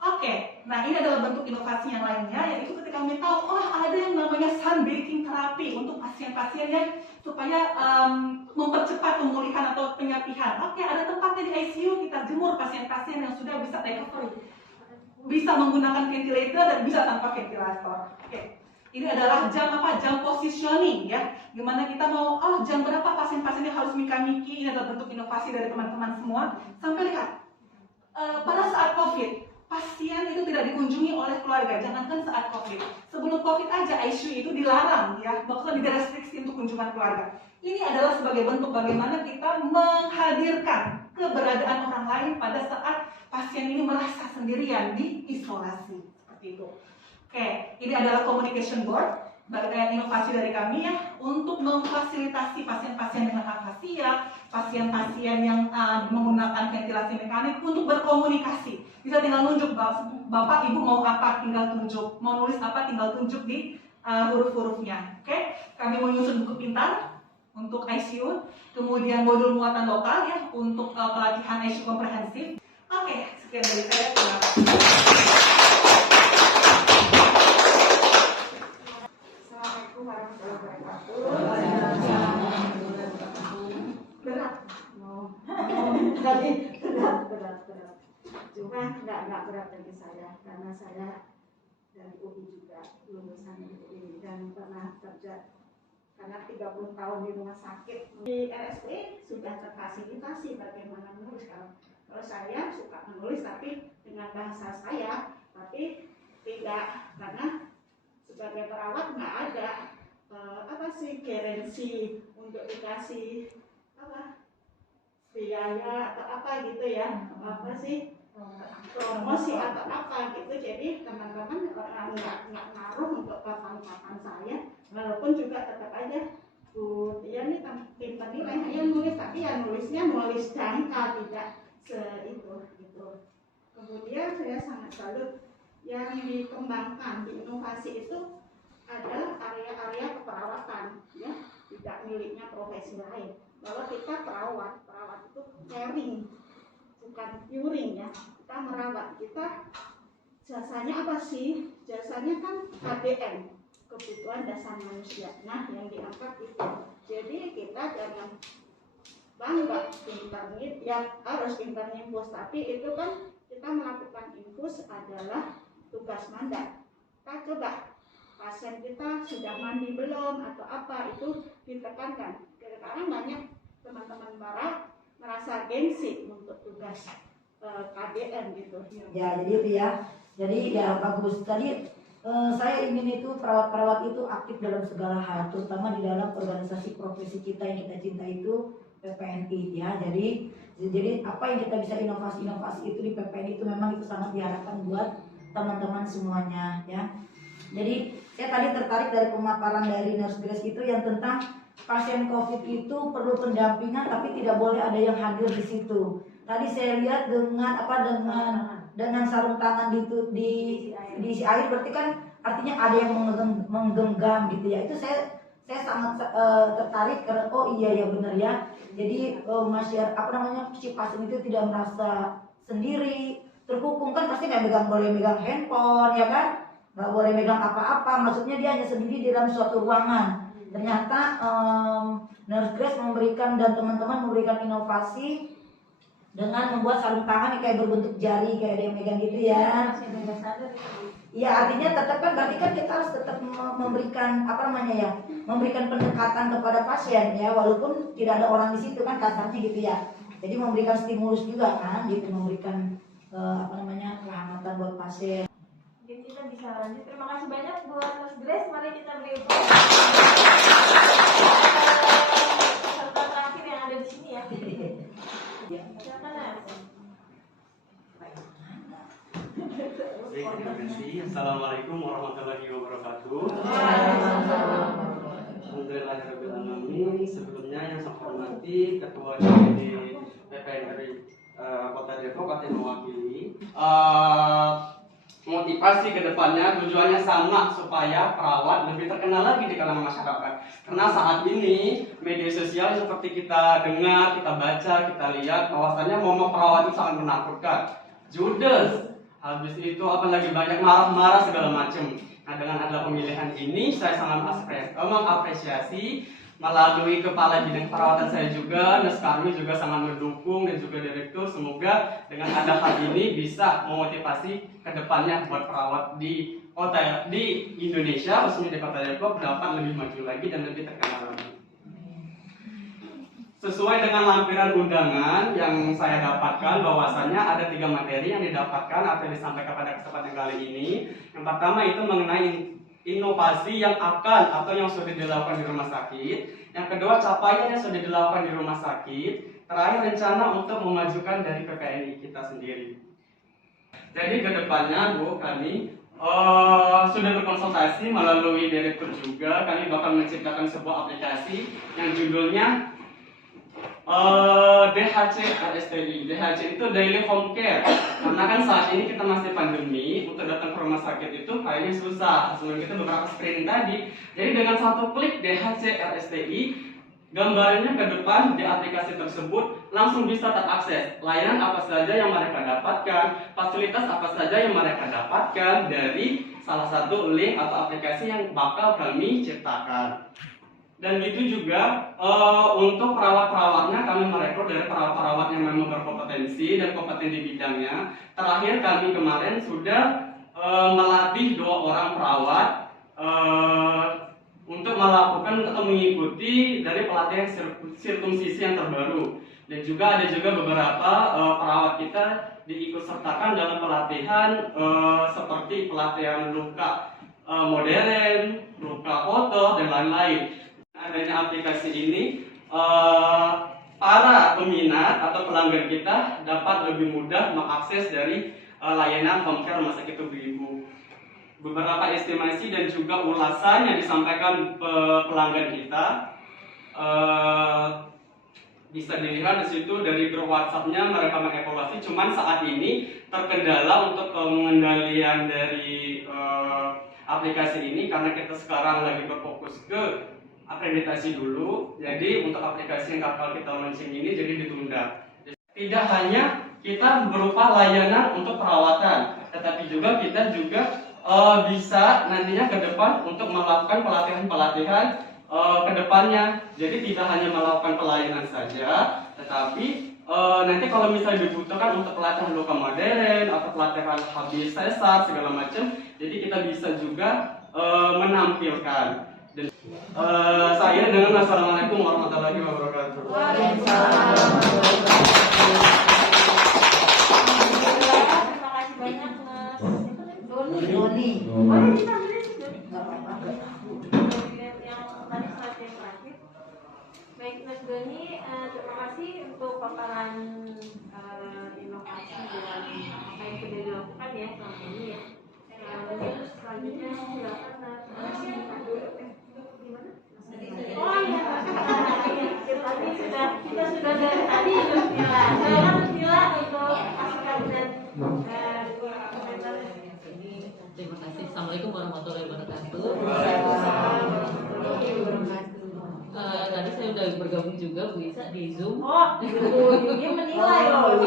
Oke, nah ini adalah bentuk inovasi yang lainnya, yaitu ketika kami tahu, oh ada yang namanya sunbathing terapi untuk pasien-pasien yang supaya mempercepat pemulihan atau penyapihan. Oke, ada tempatnya di ICU, kita jemur pasien-pasien yang sudah bisa recovery, bisa menggunakan ventilator dan bisa tanpa ventilator. Oke, ini adalah jam positioning ya. Gimana kita mau, jam berapa pasien-pasien yang harus miki-miki. Ini adalah bentuk inovasi dari teman-teman semua. Sampai lihat, pada saat COVID, pasien itu tidak dikunjungi oleh keluarga, jangankan saat COVID. Sebelum COVID aja ICU itu dilarang ya, bahkan direstriksi untuk kunjungan keluarga. Ini adalah sebagai bentuk bagaimana kita menghadirkan keberadaan orang lain pada saat pasien ini merasa sendirian di isolasi seperti itu. Oke, ini adalah communication board, inovasi dari kami ya, untuk memfasilitasi pasien-pasien dengan afasia, pasien-pasien yang menggunakan ventilasi mekanik untuk berkomunikasi. Bisa tinggal nunjuk, Bapak Ibu mau apa, tinggal tunjuk. Mau nulis apa, tinggal tunjuk di huruf-hurufnya. Oke, kami menyusun buku pintar untuk ICU, kemudian modul muatan lokal ya untuk pelatihan ICU komprehensif. Oke, sekian dari saya. Assalamualaikum warahmatullahi wabarakatuh. Berat mau tadi berat. Cuma nggak berat bagi saya karena saya dari UI juga, lulusan UI dan pernah kerja karena 30 tahun di rumah sakit. Di RSUI sudah terfasilitasi bagaimana menulis. Kalau saya suka menulis tapi dengan bahasa saya, tapi tidak, karena sebagai perawat nggak ada apa sih garansi untuk dikasih apa biaya atau apa gitu ya, apa sih promosi atau apa gitu. Jadi teman-teman nggak naruh untuk papan-papan saya, walaupun juga tetap aja Bu ya ini tim penilai hanya nulis, tapi ya nulisnya nulis jangka, tidak itu gitu. Kemudian saya sangat salut yang dikembangkan di inovasi itu adalah area-area keperawatan ya, tidak miliknya profesi lain. Bahwa kita perawat itu caring, bukan curing ya. Kita merawat, kita jasanya apa sih? Jasanya kan KDM, kebutuhan dasar manusia. Nah, yang diangkat itu. Jadi kita jangan bangga pintar ya, harus pintar infus, tapi itu kan kita melakukan infus adalah tugas mandat. Kita coba pasien kita sudah mandi belum atau apa, itu ditekankan. Sekarang banyak teman-teman barat merasa gengsi untuk tugas KDM gitu. Ya, jadi itu ya. Jadi ya bagus. Tadi saya ingin itu perawat-perawat itu aktif dalam segala hal, terutama di dalam organisasi profesi kita yang kita cinta itu PPNI ya. Jadi apa yang kita bisa inovasi itu di PPNI itu memang itu sangat diharapkan buat teman-teman semuanya ya. Jadi saya tadi tertarik dari pemaparan dari Nurse Grace itu yang tentang pasien COVID itu perlu pendampingan tapi tidak boleh ada yang hadir di situ. Tadi saya lihat dengan sarung tangan di isi air, berarti kan artinya ada yang menggenggam gitu ya. Itu saya sangat tertarik karena oh iya ya benar ya. Jadi masyarakat si pasien itu tidak merasa sendiri, terkukung kan, pasti nggak boleh megang handphone ya kan, nggak boleh megang apa-apa. Maksudnya dia hanya sendiri di dalam suatu ruangan. Ternyata Nurse Grace memberikan dan teman-teman memberikan inovasi dengan membuat sarung tangan yang kayak berbentuk jari, kayak dia megang gitu ya. Iya, artinya tetap kan berarti kan kita harus tetap memberikan memberikan pendekatan kepada pasien ya, walaupun tidak ada orang di situ kan kasarnya gitu ya. Jadi memberikan stimulus juga kan, gitu, memberikan kehangatan buat pasien. Mungkin kita bisa lanjut. Terima kasih banyak buat Mas Grace. Mari kita beri peserta terakhir yang ada di sini ya. Silakan ya. Terima kasih. Assalamualaikum warahmatullahi wabarakatuh. Alhamdulillahirobbilalamin. Sebelumnya yang saya hormati Ketua DPD PPNRI Kota Depok yang mewakili. Motivasi ke depannya tujuannya sama supaya perawat lebih terkenal lagi di kalangan masyarakat. Karena saat ini media sosial seperti kita dengar, kita baca, kita lihat bahwasannya momok perawat itu sangat menakutkan. Judes, habis itu apalagi banyak marah-marah segala macam. Nah, dengan ada pemilihan ini saya sangat mengapresiasi melalui kepala bidang perawatan saya juga, Nurse Karmi juga sangat mendukung dan juga direktur. Semoga dengan ada hal ini bisa memotivasi kedepannya buat perawat di Indonesia, khususnya di Kota Depok, dapat lebih maju lagi dan lebih terkenal lagi. Sesuai dengan lampiran undangan yang saya dapatkan, bahwasannya ada 3 materi yang didapatkan atau disampaikan pada kesempatan kali ini. Yang pertama itu mengenai inovasi yang akan atau yang sudah dilakukan di rumah sakit. Yang kedua, capaian yang sudah dilakukan di rumah sakit. Terakhir, rencana untuk memajukan dari PPNI kita sendiri. Jadi kedepannya Bu, kami sudah berkonsultasi melalui direktur juga. Kami bakal menciptakan sebuah aplikasi yang judulnya DHC RSTI. DHC itu Daily Home Care. Karena kan saat ini kita masih pandemi, untuk datang ke rumah sakit itu kayaknya susah. Sebelum kita beberapa screening tadi. Jadi dengan satu klik DHC RSTI, gambarnya ke depan di aplikasi tersebut langsung bisa terakses. Layanan apa saja yang mereka dapatkan, fasilitas apa saja yang mereka dapatkan dari salah satu link atau aplikasi yang bakal kami ciptakan. Dan gitu juga untuk perawat-perawatnya kami merekrut dari perawat-perawat yang memang berkompetensi dan kompeten di bidangnya. Terakhir kami kemarin sudah melatih 2 orang perawat untuk melakukan atau mengikuti dari pelatihan sirkumsisi yang terbaru. Dan juga ada juga beberapa perawat kita diikut sertakan dalam pelatihan seperti pelatihan luka modern, berupa foto dan lain-lain. Adanya aplikasi ini, para peminat atau pelanggan kita dapat lebih mudah mengakses dari layanan home care Rumah Sakit Ibu-Ibu. Beberapa estimasi dan juga ulasan yang disampaikan pelanggan kita bisa dilihat di situ dari grup WhatsApp-nya mereka mengevaluasi. Cuman saat ini terkendala untuk pengendalian dari aplikasi ini karena kita sekarang lagi berfokus ke akreditasi dulu. Jadi untuk aplikasi yang bakal kita launching ini jadi ditunda. Tidak hanya kita berupa layanan untuk perawatan, tetapi juga kita bisa nantinya ke depan untuk melakukan pelatihan-pelatihan ke depannya. Jadi tidak hanya melakukan pelayanan saja, tetapi nanti kalau misalnya dibutuhkan untuk pelatihan luka modern atau pelatihan habis sesar segala macam, jadi kita bisa juga menampilkan. Dan saya dengan Assalamualaikum warahmatullahi wabarakatuh. Terima kasih banyak Mas Doni. Boleh ditampilin juga. Nggak apa-apa. Yang tadi slide yang terakhir. Baik Mas Doni, terima kasih untuk paparan inovasi dan apa yang sudah dilakukan ya selama ini ya. Mungkin selanjutnya silakan Oh iya, kita sudah dari tadi Nusmila. Silakan Nusmila untuk masukan dan komentar. Terima kasih. Assalamualaikum warahmatullahi wabarakatuh. Tadi saya udah bergabung juga Bu Isa di Zoom. Oh, dia menilai loh.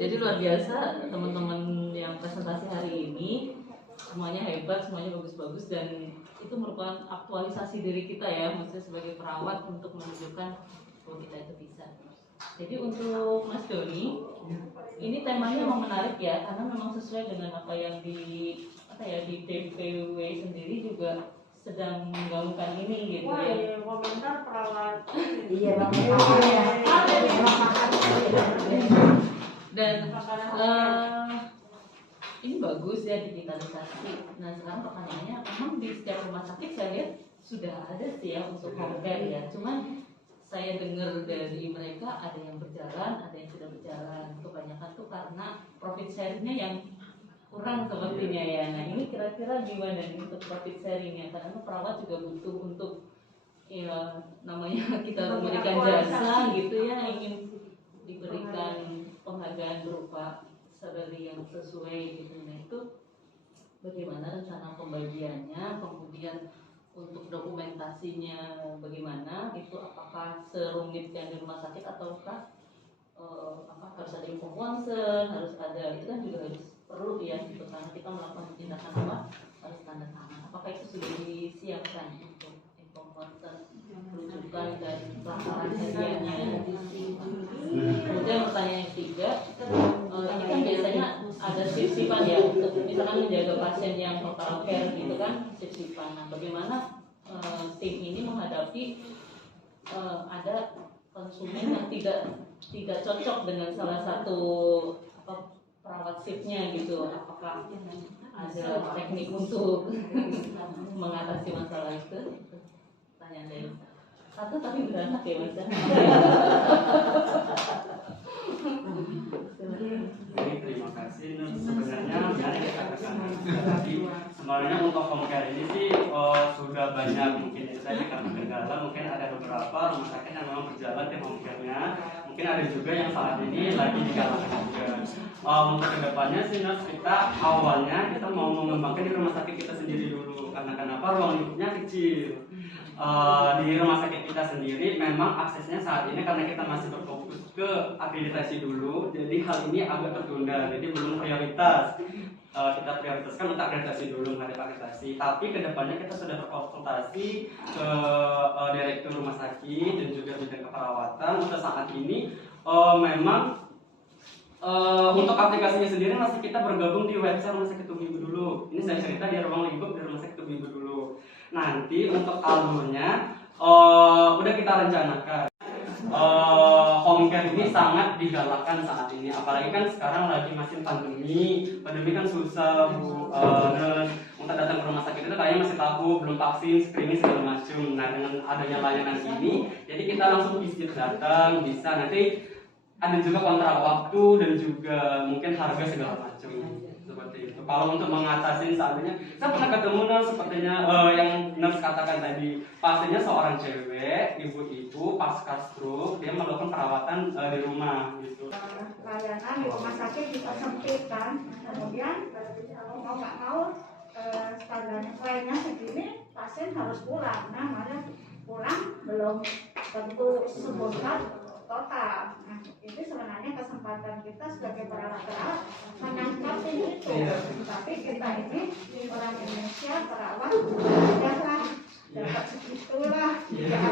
Jadi luar biasa teman-teman yang presentasi hari ini. Semuanya hebat, semuanya bagus-bagus dan itu merupakan aktualisasi diri kita ya, maksudnya sebagai perawat untuk menunjukkan bahwa kita itu bisa. Jadi untuk Mas Doni, ini temanya memang menarik ya, karena memang sesuai dengan apa yang di DPW sendiri juga sedang menggaungkan ini gitu Wah, ya. iya, komentar perawat. Iya, Bang. Dan ini bagus ya digitalisasi. Nah sekarang pertanyaannya, memang di setiap rumah sakit saya lihat sudah ada sih ya untuk home care ya. Cuman saya dengar dari mereka ada yang berjalan, ada yang tidak berjalan. Kebanyakan tuh karena profit share-nya yang kurang sepertinya ya. Nah ini kira-kira gimana nih untuk profit sharing-nya? Karena perawat juga butuh untuk ya namanya kita memberikan jasa gitu ya, ingin diberikan penghargaan berupa salary yang sesuai gitu. Nah itu bagaimana rencana pembagiannya, kemudian untuk dokumentasinya bagaimana itu, apakah serumit yang di rumah sakit ataukah harus ada info konsen, harus ada, itu kan juga harus perlu ya gitu, karena kita melakukan tindakan apa harus tanda tangan. Apakah itu sudah disiapkan untuk info konsen, rujukan dan pelaksanaan hariannya? Kemudian pertanyaan yang ketiga, ini kan biasanya ada sip-sipan ya untuk misalkan menjaga pasien yang total care gitu kan, sip-sipan. Nah bagaimana tim ini menghadapi ada konsumen yang tidak cocok dengan salah satu perawat sipnya gitu, apakah ada teknik untuk mengatasi masalah itu? Pertanyaan dari satu tapi beranak ya Mas. Terima kasih. Sebenarnya yang dikatakan tadi, sebenarnya untuk home care ini sih sudah banyak, mungkin saya karena kendala mungkin ada beberapa rumah sakit yang memang berjalan tim home care-nya, mungkin ada juga yang saat ini lagi digalakkan juga. Untuk kedepannya sih kita awalnya kita mau mengembangkan di rumah sakit kita sendiri dulu, karena kenapa ruang lingkupnya kecil. Di rumah sakit kita sendiri memang aksesnya saat ini karena kita masih berfokus ke akreditasi dulu, jadi hal ini agak tertunda, jadi belum prioritas. Kita prioritaskan untuk akreditasi dulu, menghadapi akreditasi. Tapi kedepannya kita sudah berkonsultasi ke direktur rumah sakit dan juga bidang keperawatan. Untuk saat ini memang untuk aplikasinya sendiri masih kita bergabung di website Rumah Sakit Ibu dulu. Ini saya cerita di ruang lingkup di Rumah Sakit Ibu dulu. Nanti untuk alurnya udah kita rencanakan home home care ini sangat digalakkan saat ini, apalagi kan sekarang lagi masih pandemi kan susah Bu. Untuk datang ke rumah sakit itu kayaknya masih takut, belum vaksin, screening segala macam. Nah dengan adanya layanan ini, jadi kita langsung visit datang, bisa nanti ada juga kontrak waktu dan juga mungkin harga segala macam seperti itu. Kalau untuk mengatasi seandainya saya pernah ketemu nurse sepertinya yang nurse katakan tadi, pasiennya seorang cewek, ibu-ibu pasca stroke, dia melakukan perawatan di rumah gitu. Layanan di rumah sakit bisa sempit kan, kemudian mau nggak mau standarnya kliennya segini, pasien harus pulang. Nah, malah pulang belum tentu sembuhkan total. Nah, itu sebenarnya kesempatan kita sebagai perawat-perawat menangkap itu. Tapi kita ini orang Indonesia perawat udahlah dapat segitulah, tidak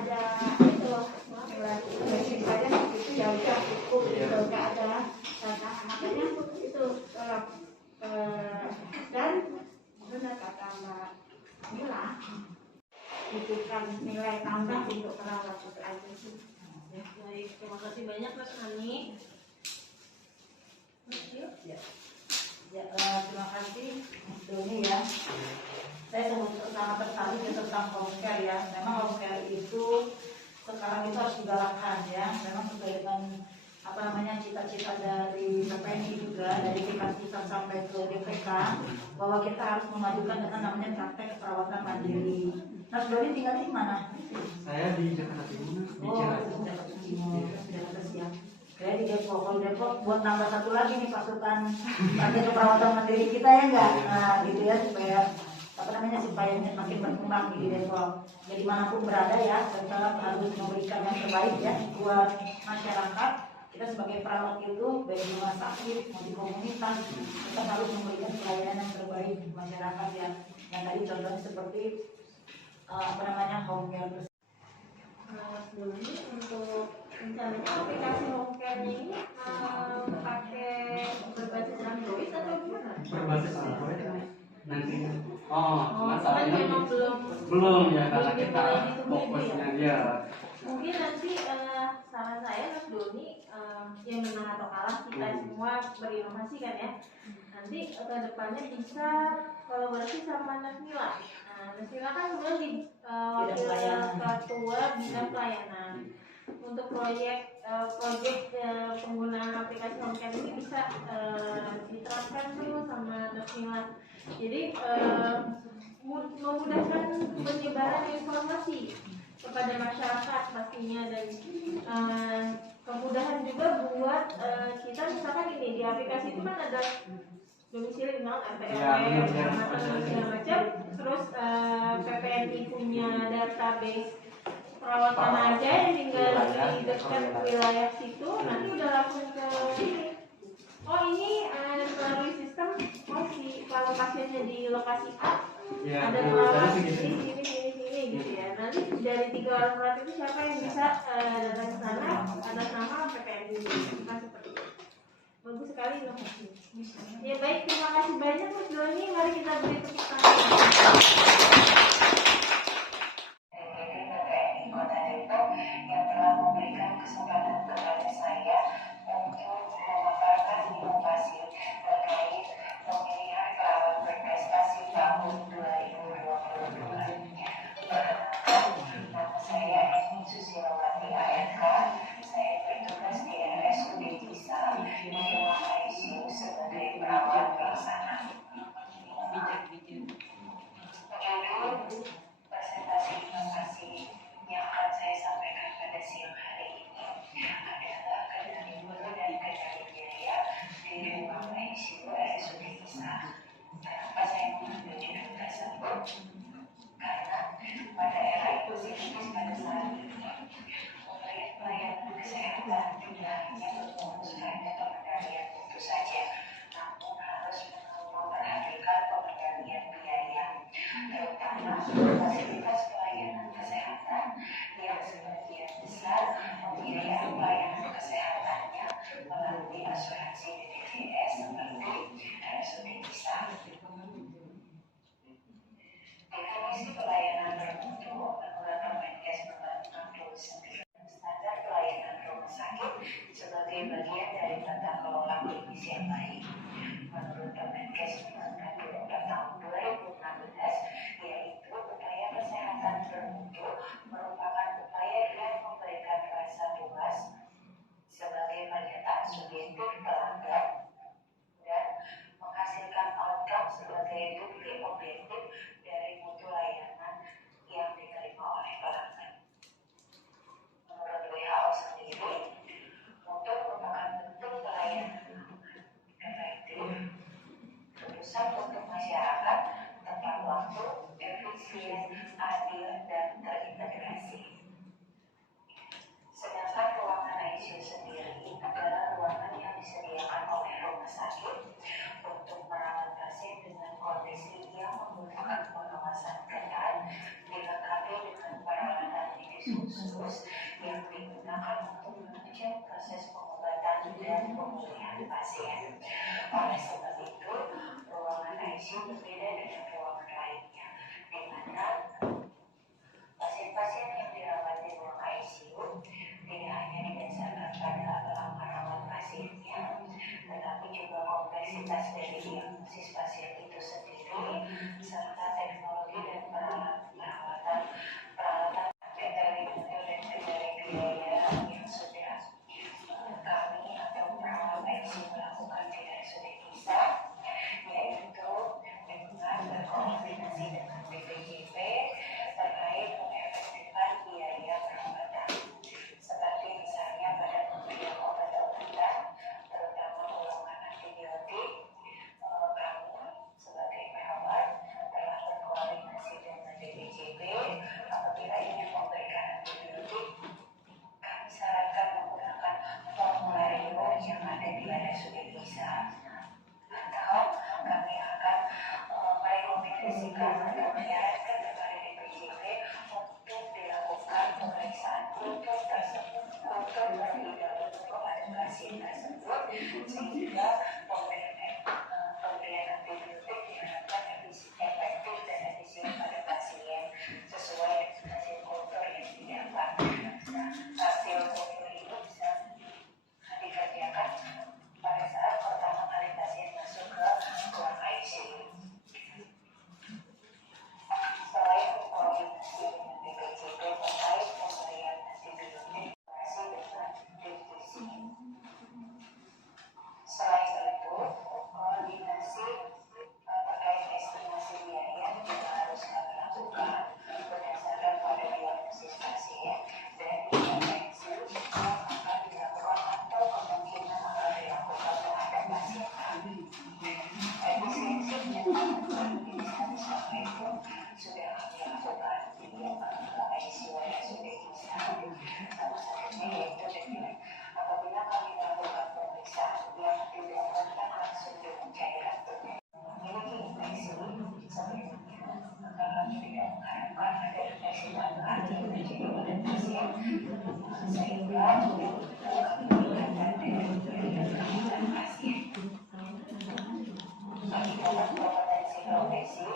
ada itu basic saja begitu ya udah cukup gitu, nggak ada tantangan. Makanya itu dan benar kata Mbak Mila, butuhkan nilai tambah untuk perawat itu aja sih. Ya, baik, terima kasih banyak Mas Hani. Terima kasih Mas Doni ya. Saya sangat tertarik tentang home care ya. Memang home care itu sekarang itu harus digalakkan ya. Memang sesuai dengan cita-cita dari PPNI juga, dari tingkat pusat sampai ke DPK, bahwa kita harus memajukan dengan namanya praktek keperawatan mandiri. Mas Doni tinggal di mana? Saya di Jakarta Timur, di Jakarta Timur. Jakarta Siang. Saya di Depok. Kalau Depok buat nambah satu lagi nih pasukan praktek keperawatan mandiri kita ya enggak? Nah gitu ya, supaya makin berkembang di Depok. Jadi manapun berada ya, kita harus memberikan yang terbaik ya buat masyarakat. Kita sebagai perawat itu baik di rumah sakit maupun di komunitas, kita harus memberikan pelayanan yang terbaik di masyarakat ya. Yang tadi contohnya seperti home care. Mas Doni, untuk rencananya aplikasi home care ini pakai berbasis Android atau gimana? Berbasis Android nanti. Cuman memang belum ya, karena belum kita dimulai di fokusnya ya. ya. Mungkin nanti saran saya Mas Doni, yang menang atau kalah kita semua berinovasi kan ya. Nanti ke depannya bisa kolaborasi sama Nasmila. Nah, Nasmila kan kemudian di wakil ketua bidang pelayanan. Untuk proyek penggunaan aplikasi home care ini bisa diterapkan tuh sama Nasmila. Jadi memudahkan penyebaran informasi kepada masyarakat pastinya, dan kemudahan juga buat kita, misalkan ini di aplikasi itu kan ada domisili email, RT RW, segala macam, terus PPNI punya database perawatan aja yang tinggal di dekat wilayah situ, nanti udah langsung ke sini. Oh ini melalui sistem, kalau pasiennya di lokasi A, ada perawat sini gitu ya. Nanti dari 3 orang perawat itu siapa yang bisa datang ke sana atas nama PPNI, seperti itu. Bagus sekali inovasi. Ya baik, terima kasih banyak Mas Doni. Mari kita beri tepuk tangan. Yang telah memberikan kesempatan kepada saya untuk memaparkan inovasi terkait pemilihan perawat berprestasi tahun 2022. Nama saya Eni Susilawati ARK. Saya bertugas di RSUD Tisa di ruang ICU sebagai perawat pelaksana. Judul presentasi inovasi yang akan saya sampaikan pada siang hari ini adalah kendali mutu dan kendali biaya di ruang ICU RSUD Tisa. Kenapa saya mengambil judul tersebut? Karena pada era inklusif pada saat ini, memberi pelayanan kesehatan tidak hanya untuk menguruskan pengendalian mutu saja, namun harus memperhatikan pengendalian biaya, terutama fasilitas pelayanan kesehatan yang sebagian besar membiayai pelayanan kesehatannya melalui asuransi BPJS seperti RSUD Tisa. Definisi pelayanan bermutu menurut Permenkes nomor 69 kondisi yang baik. Menurut Kemenkes Mendag Direktur tahun 2016, yaitu upaya kesehatan bermutu merupakan upaya yang memberikan rasa puas sebagai pernyataan subjektif pelanggan dan menghasilkan outcome sebagai bukti objektif dari mutu layanan yang diterima oleh pelanggan. Menurut WHO sendiri, mutu merupakan bentuk pelayanan aman, efektif, terusan untuk masyarakat, tepat waktu, efisien, adil, dan terintegrasi. Sedangkan ruangan ICU sendiri adalah ruangan yang disediakan oleh rumah sakit untuk merawat pasien dengan kondisi yang membutuhkan pengawasan ketat, dilengkapi dengan peralatan medis khusus yang digunakan untuk menunjang proses pengobatan dan pemulihan pasien. Oleh sebab itu, ruangan ICU berbeda dengan ruangan lainnya, di mana pasien-pasien yang dirawat di ruang ICU tidak hanya didasarkan pada alam merawat pasiennya, tetapi juga kompleksitas dari diagnosis pasien itu sendiri, serta teknologi dan peralatan dari mutu dan dari biaya yang sudah kami atau perawat ICU melakukan tidak sudah bisa, yaitu dengan berkoordinasi dengan BPJP terkait pengefektifan biaya perawatan, seperti misalnya pada pemberian obat-obatan, terutama golongan antibiotik. Kami sebagai perawat telah berkoordinasi dengan BPJP apabila ingin memberikan antibiotik. Kami sarankan menggunakan formulario yang ada di RSUD Bisa, atau kami akan merekomendasikan atau menyarankan kepada BPJP untuk dilakukan pemeriksaan kultur tersebut, kultur terlebih dahulu kepada pasien tersebut, sehingga pemberian antibiotik diharapkan efektif dan efisien pada pasien sesuai dengan hasil kultur yang didapat. Nah, hasil kultur ini bisa dikerjakan pada saat pertama kali pasien masuk ke ruang ICU. Selain koordinasi dengan BPJP terkait pemberian antibiotik, masih dengan divisi. Selain itu, koordinasi terkait estimasi biaya juga harus kami lakukan berdasarkan pada diagnosis pasien dan intervensi yang akan dilakukan atau kemungkinan akan dilakukan terhadap pasien kami. Efisiensi dan jenis selama itu sudah kami lakukan di ICU yang sudah bisa. Salah satunya yaitu dengan apabila kami melakukan pemeriksaan yang tidak rentan langsung dengan cairan tubuh memiliki infeksi sebelumnya, maka kami tidak mengharapkan ada infeksi tambahan yang terjadi pada pasien, sehingga kami meningkatkan dari keselamatan pasien. Bagi dalam kompetensi profesi,